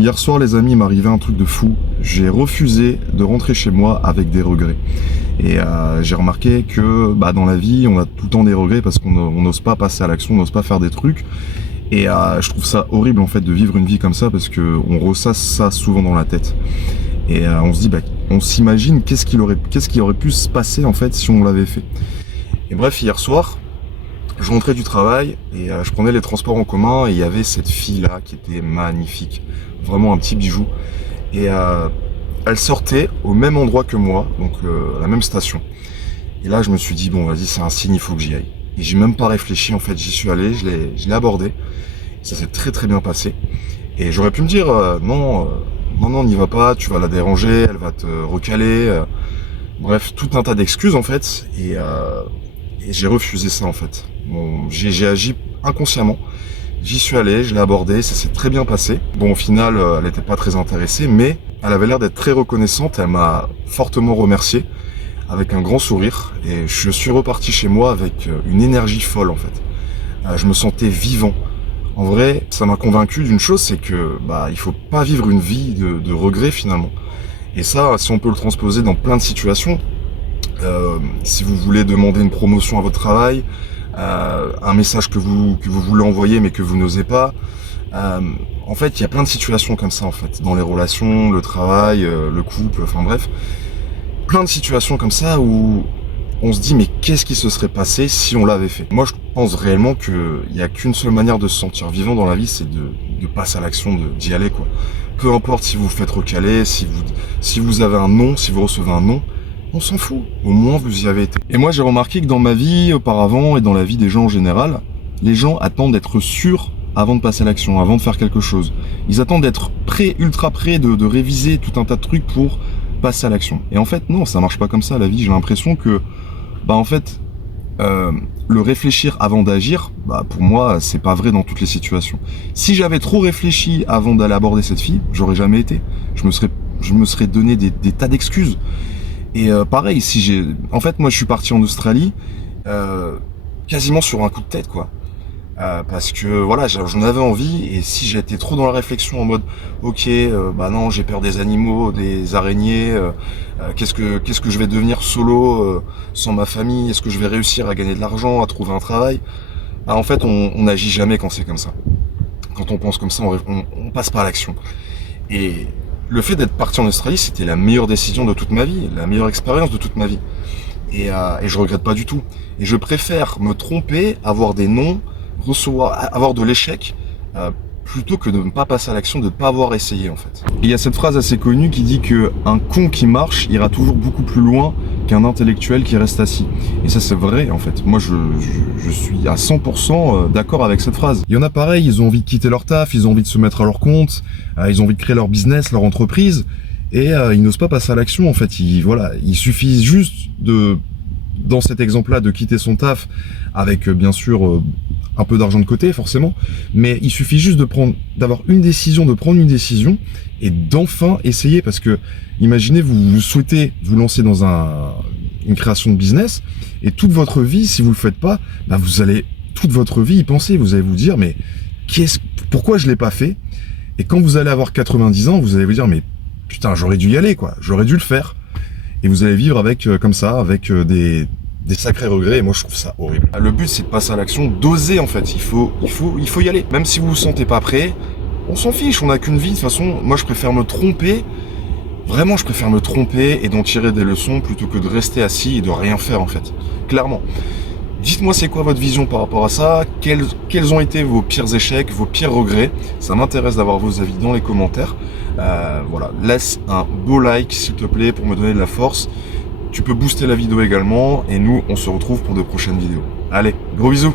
Hier soir, les amis, il m'est arrivé un truc de fou. J'ai refusé de rentrer chez moi avec des regrets. Et j'ai remarqué que dans la vie, on a tout le temps des regrets parce qu'on n'ose pas passer à l'action, on n'ose pas faire des trucs. Et je trouve ça horrible en fait de vivre une vie comme ça parce que on ressasse ça souvent dans la tête. Et on se dit, on s'imagine qu'est-ce qui aurait pu se passer en fait si on l'avait fait. Et bref, hier soir, je rentrais du travail et je prenais les transports en commun et il y avait cette fille-là qui était magnifique, vraiment un petit bijou. Et elle sortait au même endroit que moi, donc à la même station. Et là, je me suis dit, bon, vas-y, c'est un signe, il faut que j'y aille. Et j'ai même pas réfléchi, en fait, j'y suis allé, je l'ai abordé. Ça s'est très très bien passé. Et j'aurais pu me dire, non, n'y va pas, tu vas la déranger, elle va te recaler. Bref, tout un tas d'excuses, en fait. Et j'ai refusé ça, en fait. Bon, j'ai agi inconsciemment. J'y suis allé, je l'ai abordé, ça s'est très bien passé. Bon, au final, elle n'était pas très intéressée, mais elle avait l'air d'être très reconnaissante. Elle m'a fortement remercié, avec un grand sourire. Et je suis reparti chez moi avec une énergie folle, en fait. Je me sentais vivant. En vrai, ça m'a convaincu d'une chose, c'est que il faut pas vivre une vie de regrets, finalement. Et ça, si on peut le transposer dans plein de situations, si vous voulez demander une promotion à votre travail, un message que vous voulez envoyer mais que vous n'osez pas. En fait, il y a plein de situations comme ça en fait, dans les relations, le travail, le couple, enfin bref, plein de situations comme ça où on se dit mais qu'est-ce qui se serait passé si on l'avait fait? Moi, je pense réellement qu'il n'y a qu'une seule manière de se sentir vivant dans la vie, c'est de passer à l'action, d'y aller quoi. Peu importe si vous vous faites recaler, si vous avez un non, si vous recevez un non. On s'en fout, au moins vous y avez été. Et moi j'ai remarqué que dans ma vie auparavant et dans la vie des gens en général, les gens attendent d'être sûrs avant de passer à l'action, avant de faire quelque chose. Ils attendent d'être prêts, ultra prêts, de réviser tout un tas de trucs pour passer à l'action. Et en fait non, ça marche pas comme ça la vie. J'ai l'impression que en fait le réfléchir avant d'agir, pour moi c'est pas vrai dans toutes les situations. Si j'avais trop réfléchi avant d'aller aborder cette fille, j'aurais jamais été. Je me serais donné des tas d'excuses. Et pareil, en fait, moi, je suis parti en Australie quasiment sur un coup de tête, quoi. Parce que voilà, j'en avais envie. Et si j'étais trop dans la réflexion en mode, ok, non, j'ai peur des animaux, des araignées. Qu'est-ce que je vais devenir solo sans ma famille? Est-ce que je vais réussir à gagner de l'argent, à trouver un travail? En fait, on n'agit jamais quand c'est comme ça. Quand on pense comme ça, on passe pas à l'action. Et le fait d'être parti en Australie, c'était la meilleure décision de toute ma vie, la meilleure expérience de toute ma vie. Et je regrette pas du tout. Et je préfère me tromper, avoir des noms, avoir de l'échec, plutôt que de ne pas passer à l'action, de ne pas avoir essayé en fait. Et il y a cette phrase assez connue qui dit que un con qui marche ira toujours beaucoup plus loin qu'un intellectuel qui reste assis. Et ça c'est vrai en fait. Moi je suis à 100% d'accord avec cette phrase. Il y en a pareil, ils ont envie de quitter leur taf, ils ont envie de se mettre à leur compte, ils ont envie de créer leur business, leur entreprise, et ils n'osent pas passer à l'action en fait. Il suffit juste dans cet exemple-là, de quitter son taf avec bien sûr un peu d'argent de côté forcément, mais il suffit juste de prendre une décision et d'enfin essayer, parce que imaginez vous souhaitez vous lancer dans une création de business et toute votre vie, si vous le faites pas, vous allez toute votre vie y penser, vous allez vous dire mais pourquoi je l'ai pas fait? Et quand vous allez avoir 90 ans, vous allez vous dire mais putain, j'aurais dû y aller quoi, j'aurais dû le faire. Et vous allez vivre avec comme ça, avec des sacrés regrets, et moi je trouve ça horrible. Le but c'est de passer à l'action, d'oser en fait, il faut y aller. Même si vous vous sentez pas prêt, on s'en fiche, on n'a qu'une vie, de toute façon, moi je préfère me tromper, vraiment je préfère me tromper et d'en tirer des leçons plutôt que de rester assis et de rien faire en fait, clairement. Dites-moi c'est quoi votre vision par rapport à ça, quels ont été vos pires échecs, vos pires regrets, ça m'intéresse d'avoir vos avis dans les commentaires. Voilà, laisse un beau like s'il te plaît pour me donner de la force. Tu peux booster la vidéo également et nous on se retrouve pour de prochaines vidéos. Allez, gros bisous.